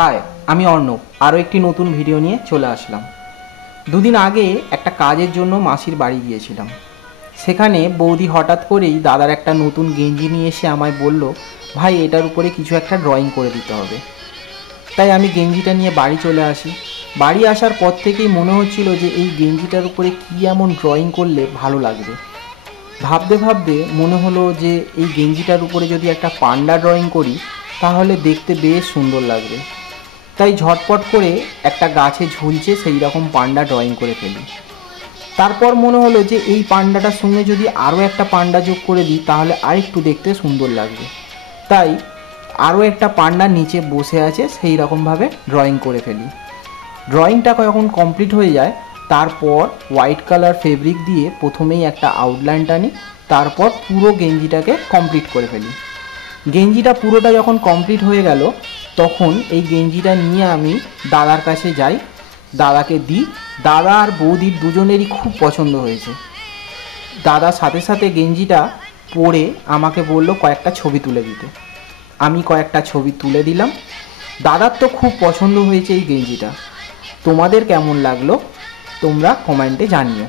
High, আমি অর্ণব আরও একটি নতুন ভিডিও নিয়ে চলে আসলাম। দুদিন আগে একটা কাজের জন্য মাসির বাড়ি গিয়েছিলাম। সেখানে বৌদি হঠাৎ করেই দাদার একটা নতুন গেঞ্জি নিয়ে এসে আমায় বলল, ভাই এটার উপরে কিছু একটা ড্রয়িং করে দিতে হবে। তাই আমি গেঞ্জিটা নিয়ে বাড়ি চলে আসি। বাড়ি আসার পর থেকেই মনে হচ্ছিল যে এই গেঞ্জিটার উপরে কী এমন ড্রয়িং করলে ভালো লাগবে। ভাবতে ভাবতে মনে হলো যে এই গেঞ্জিটার উপরে যদি একটা পান্ডা ড্রয়িং করি তাহলে দেখতে বেশ সুন্দর লাগবে। তাই ঝটপট করে একটা গাছে ঝুলছে সেই রকম পান্ডা ড্রয়িং করে ফেলি। তারপর মনে হলো যে এই পান্ডাটার সঙ্গে যদি আরও একটা পান্ডা যোগ করে দিই তাহলে আরেকটু দেখতে সুন্দর লাগবে। তাই আরও একটা পান্ডা নিচে বসে আছে সেই রকমভাবে ড্রয়িং করে ফেলি। ড্রয়িংটা যখন কমপ্লিট হয়ে যায় তারপর হোয়াইট কালার ফেব্রিক দিয়ে প্রথমেই একটা আউটলাইন টানি, তারপর পুরো গেঞ্জিটাকে কমপ্লিট করে ফেলি। গেঞ্জিটা পুরোটা যখন কমপ্লিট হয়ে গেল তখন এই গেঞ্জিটা নিয়ে আমি দাদার কাছে যাই, দাদাকে দিই। দাদা আর বৌদির দুজনেরই খুব পছন্দ হয়েছে। দাদা সাথে সাথে গেঞ্জিটা পরে আমাকে বলল কয়েকটা ছবি তুলে দিতে। আমি কয়েকটা ছবি তুলে দিলাম। দাদার তো খুব পছন্দ হয়েছে এই গেঞ্জিটা। তোমাদের কেমন লাগলো তোমরা কমেন্টে জানিও।